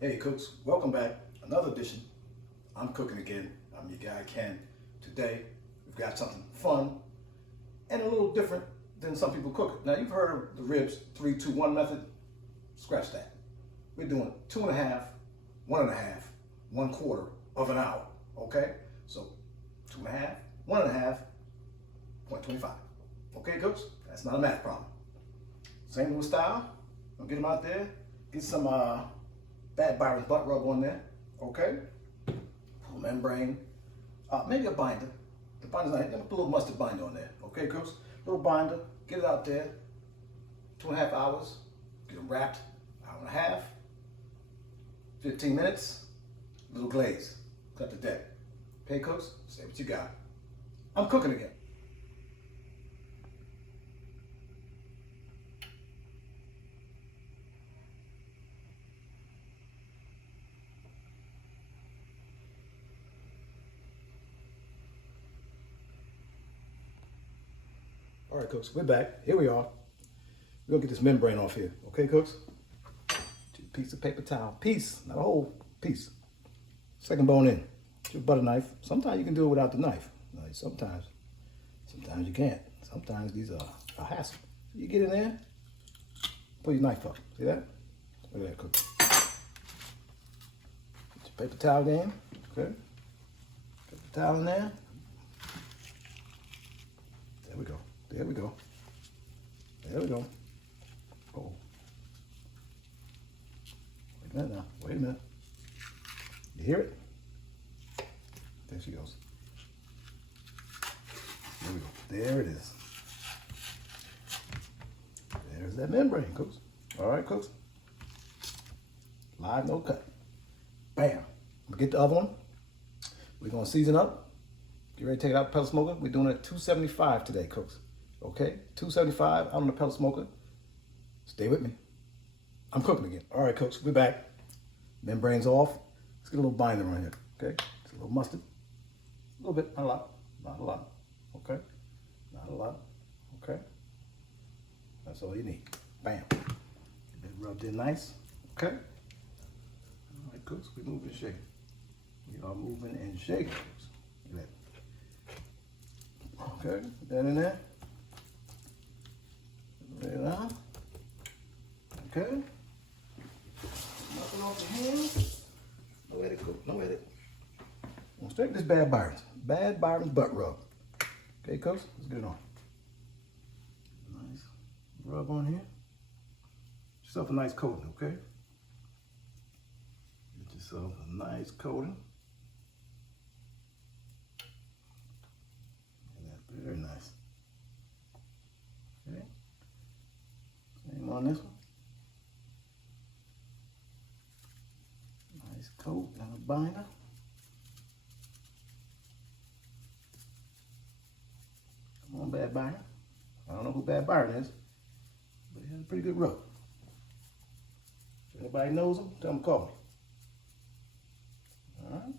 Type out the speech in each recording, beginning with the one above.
Hey cooks, welcome back. Another edition. I'm cooking again. I'm your guy Ken. Today we've got something fun and a little different than some people cook it. Now you've heard of the ribs 3-2-1 method. Scratch that. We're doing 2.5, 1.5, 1/4 of an hour. Okay? So 2.5, 1.5, 0.25. Okay, cooks? That's not a math problem. Same little style. I'll get them out there. Get some Bad Byron's butt rub on there. Okay? Pull membrane. Maybe a binder. The binder's not. Let me put a little mustard binder on there. Okay, cooks? Little binder. Get it out there. 2.5 hours. Get them wrapped. Hour and a half. 15 minutes. Little glaze. Cut the deck. Okay, cooks? Say what you got. I'm cooking again. All right, cooks, we're back. Here we are. We're gonna get this membrane off here. Okay, cooks? Piece of paper towel. Piece, not a whole piece. Second bone in. Get your butter knife. Sometimes you can do it without the knife. Sometimes you can't. Sometimes these are a hassle. You get in there, pull your knife up. See that? Look at that, cooks. Get your paper towel in. Okay. Paper towel in there. There we go. There we go. There we go. Oh. Wait a minute now. Wait a minute. You hear it? There she goes. There we go. There it is. There's that membrane, cooks. All right, cooks. Live, no cut. Bam. I'm gonna get the other one. We're gonna season up. Get ready to take it out the pellet smoker. We're doing it at 275 today, cooks. Okay, 275 out on the pellet smoker. Stay with me. I'm cooking again. All right, cooks, we're back. Membrane's off. Let's get a little binder on here. Okay, just a little mustard. A little bit, not a lot. Not a lot. Okay, not a lot. Okay, that's all you need. Bam. Get that rubbed in nice. Okay. All right, cooks, we moving and shaking. We are moving and shaking. Look at that. Okay, put that in there. There you are. Okay. Nothing off the hands. No edit, cook. No edit. We'll straighten this Bad Byron's. Bad Byron's butt rub. Okay, cooks? Let's get it on. Nice rub on here. Get yourself a nice coating, okay? Get yourself a nice coating. And that's very nice. Okay. Same on this one. Nice coat and a binder. Come on, Bad Byron. I don't know who Bad Byron is, but he has a pretty good rub. If anybody knows him, tell him to call me. All right.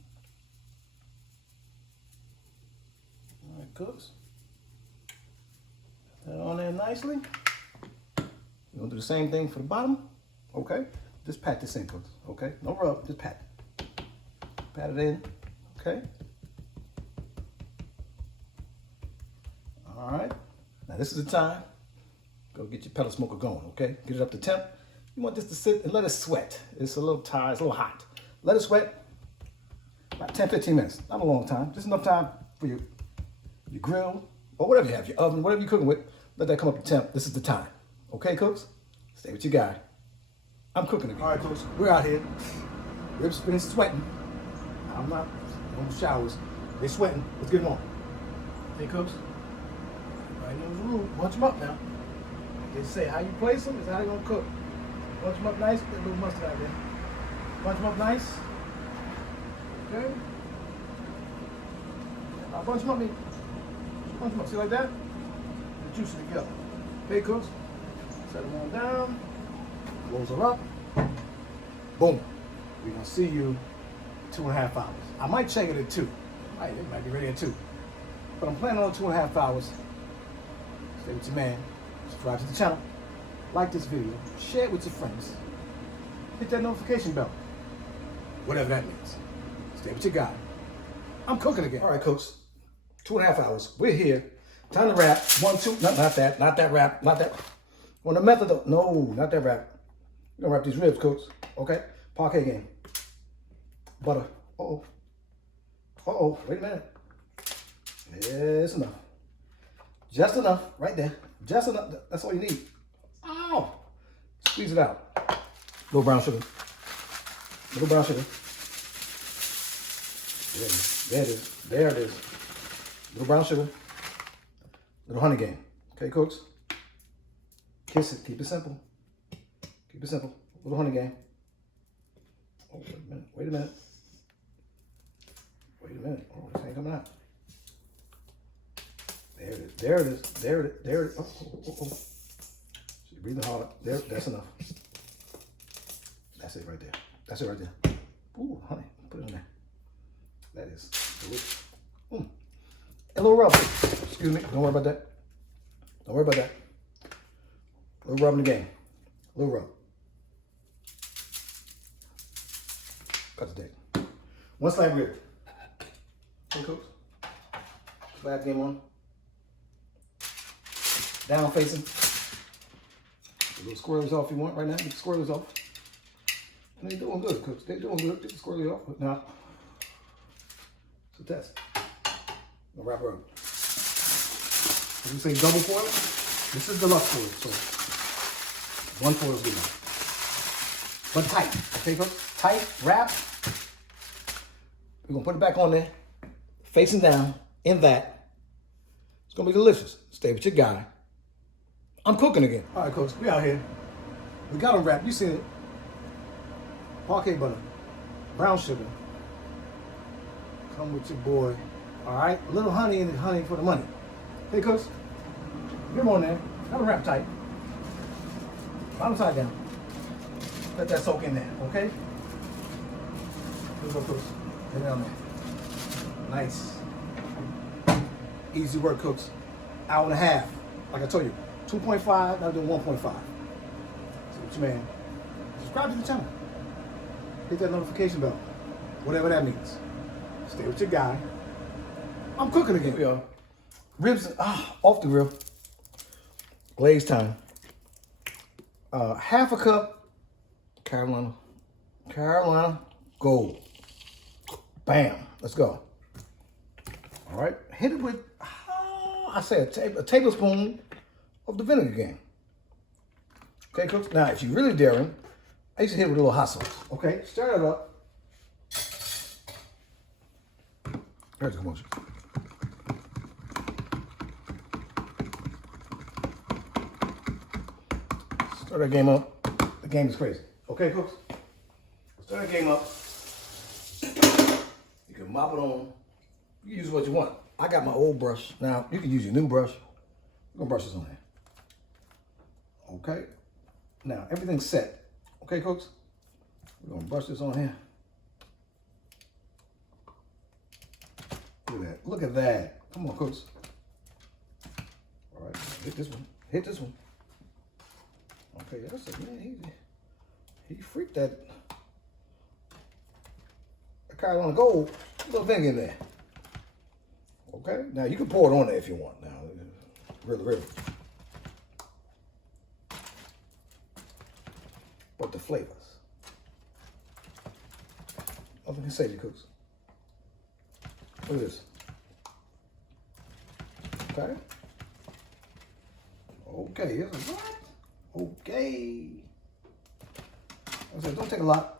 All right, cooks. Put that on there nicely. We're gonna do the same thing for the bottom. Okay. Just pat this in, cooks. Okay. No rub. Just pat. Pat it in. Okay. All right. Now this is the time. Go get your pellet smoker going. Okay. Get it up to temp. You want this to sit and let it sweat. It's a little tired. It's a little hot. Let it sweat. About 10-15 minutes. Not a long time. Just enough time for your grill or whatever you have, your oven, whatever you're cooking with. Let that come up to temp. This is the time. Okay, cooks? Stay with your guy. I'm cooking again. All right, cooks, we're out here. Ribs been sweating. I'm not on the showers. They're sweating. Let's get them on. Hey, cooks. Everybody knows the rule. Bunch them up now. They say how you place them is how you're going to cook. Bunch them up nice. Put a little mustard out there. Bunch them up nice. Okay. Now bunch them up. Bunch them up. See like that? The juice together. Okay, cooks. Set them on down. Close them up. Boom. We're gonna see you 2.5 hours. I might check it at 2. It might be ready at 2. But I'm planning on 2.5 hours. Stay with your man. Subscribe to the channel. Like this video. Share it with your friends. Hit that notification bell. whatever that means. Stay with your guy. I'm cooking again. All right, cooks. 2.5 hours. We're here. Time to wrap. 1, 2. Not that. Not that wrap. Not that. On the method of, no, not that wrap. We're gonna wrap these ribs, cooks. Okay? Parquet game. Butter. Uh-oh. Uh-oh. Wait a minute. It's enough. Just enough. Right there. Just enough. That's all you need. Ow! Squeeze it out. Little brown sugar. Little brown sugar. There it is. There it is. There it is. Little brown sugar. Little honey game. Okay, cooks? Kiss it. Keep it simple. Keep it simple. Little honey game. Oh, wait a minute. Wait a minute. Wait a minute. Oh, this ain't coming out. There it is. There it is. There it is. There it is. Oh. She's breathing hard. There. That's enough. That's it right there. That's it right there. Ooh, honey. Put it in there. That is delicious. A little rub. Excuse me. Don't worry about that. Don't worry about that. A little rub in the game. A little rub. Cut the date. 1 slab rib. Okay, cooks. Slab game on. Down facing. Get the little squirrels off if you want right now. Get the squirrels off. And they're doing good, cooks. They're doing good. Get the squirrels off. Now, it's a test. I'll wrap her up. As we say, double foil. This is deluxe foil, so 1 foil is good enough. But tight. Okay, folks? Tight, wrap. We're gonna put it back on there, facing down, in that. It's gonna be delicious. Stay with your guy. I'm cooking again. All right, folks, we out here. We got them wrapped. You seen it. Parquet butter, brown sugar. Come with your boy. All right, a little honey and honey for the money. Hey, cooks, get them on there. Got them wrapped tight. Bottom side down. Let that soak in there, okay? Here we go, cooks. Get it on there. Nice. Easy work, cooks. Hour and a half. Like I told you, 2.5, now doing 1.5. So what you man? Subscribe to the channel. Hit that notification bell. Whatever that means. Stay with your guy. I'm cooking again. Here we are. Ribs off the grill. Glaze time. Half a cup Carolina Gold. Bam. Let's go. All right. Hit it with, I say a tablespoon of the vinegar game. Okay, cooks? Now, if you're really daring, I used to hit it with a little hot sauce. Okay, stir it up. There's the commotion. Stir that game up. The game is crazy. Okay, cooks? Stir that game up. You can mop it on. You can use what you want. I got my old brush. Now, you can use your new brush. We're gonna brush this on here. Okay? Now, everything's set. Okay, cooks? We're gonna brush this on here. Look at that. Look at that. Come on, cooks. All right, hit this one. Hit this one. Okay, that's it, man. He freaked that Carolina Gold. A little thing in there. Okay, now you can pour it on there if you want. Now, really. But the flavors. Nothing can save you, cooks. Look at this. Okay. Okay, here's a what? Okay. I said, don't take a lot.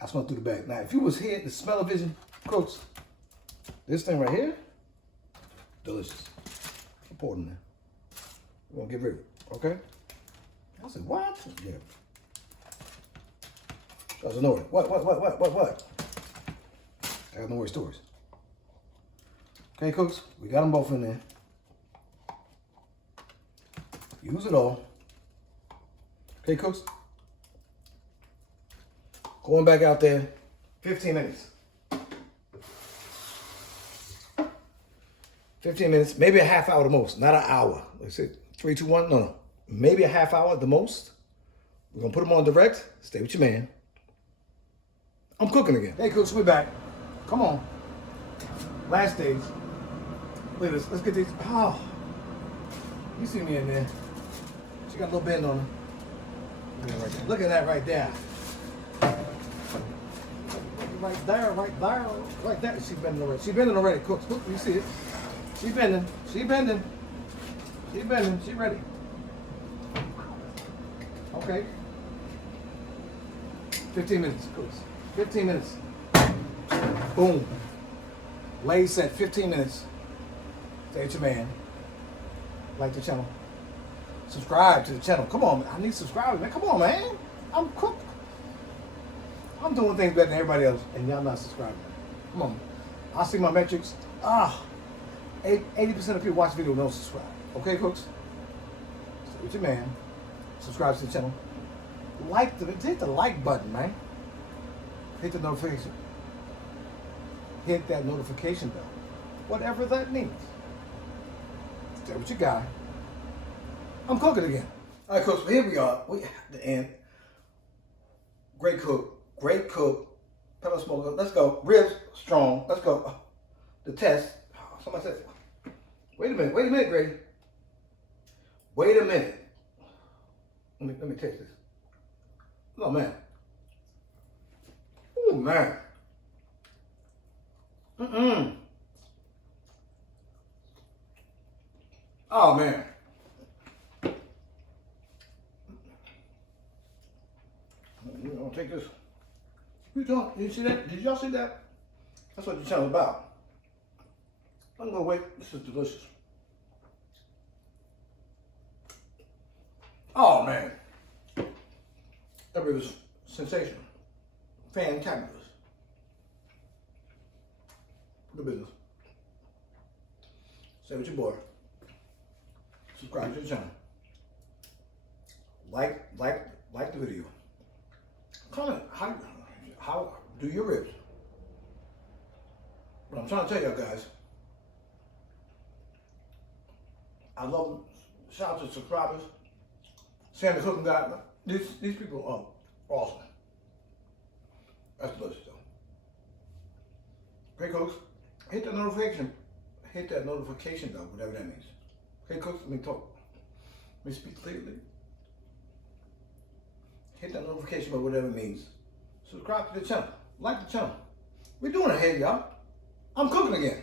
I smell through the bag. Now, if you was here, the smell of vision, cooks, this thing right here, delicious. I'll pour it in there. We're gonna get rid of it, okay? I said, what? Yeah. I was annoyed. What? I got no more stories. Okay, cooks, we got them both in there. Use it all. Okay, cooks. Going back out there, 15 minutes. 15 minutes, maybe a half hour the most, not an hour. Like I said, 3, 2, 1, no. Maybe a half hour at the most. We're gonna put them on direct. Stay with your man. I'm cooking again. Hey, cooks, we're back. Come on. Last stage. Look at this. Let's get these. Oh, you see me in there. She got a little bend on her. Look at, right there. Look at that right there. Right there, right there, right there. She's bending already. She's bending already, cooks. Look, you see it. She's bending. She's bending. She's bending. She's ready. Okay. 15 minutes, cooks. 15 minutes. Boom. Glaze said 15 minutes. Say it to your man. Like the channel. Subscribe to the channel. Come on, I need subscribers, man. Come on, man. I'm cooked. I'm doing things better than everybody else, and y'all not subscribing. Come on. I see my metrics. 80% of people watch the video don't subscribe. Okay, cooks? Stay with your man. Subscribe to the channel. Hit the like button, man. Hit the notification. Hit that notification bell. Whatever that means. Stay with your guy. I'm cooking again. All right, cooks, here we are. We at the end. Great cook. Great cook. Pepper smoker. Let's go. Ribs strong. Let's go. The test. Somebody said, wait a minute, Grady. Wait a minute. Let me taste this. Oh, man. Oh, man. Oh, man. You don't take this. You don't. You see that? Did y'all see that? That's what the channel's about. I'm gonna wait. This is delicious. Oh, man. That was sensational. Fantabulous. Good business. Stay with your boy. Subscribe to the channel. Like the video. Comment how do your ribs. But I'm trying to tell y'all guys, I love them. Shout out to subscribers. Sam the cooking guy. These people are awesome. That's delicious though. Hey cooks, hit that notification. Hit that notification bell, whatever that means. Hey cooks, let me talk. Let me speak clearly. Hit that notification bell, whatever it means. Subscribe to the channel. Like the channel. We're doing it here, y'all. I'm cooking again.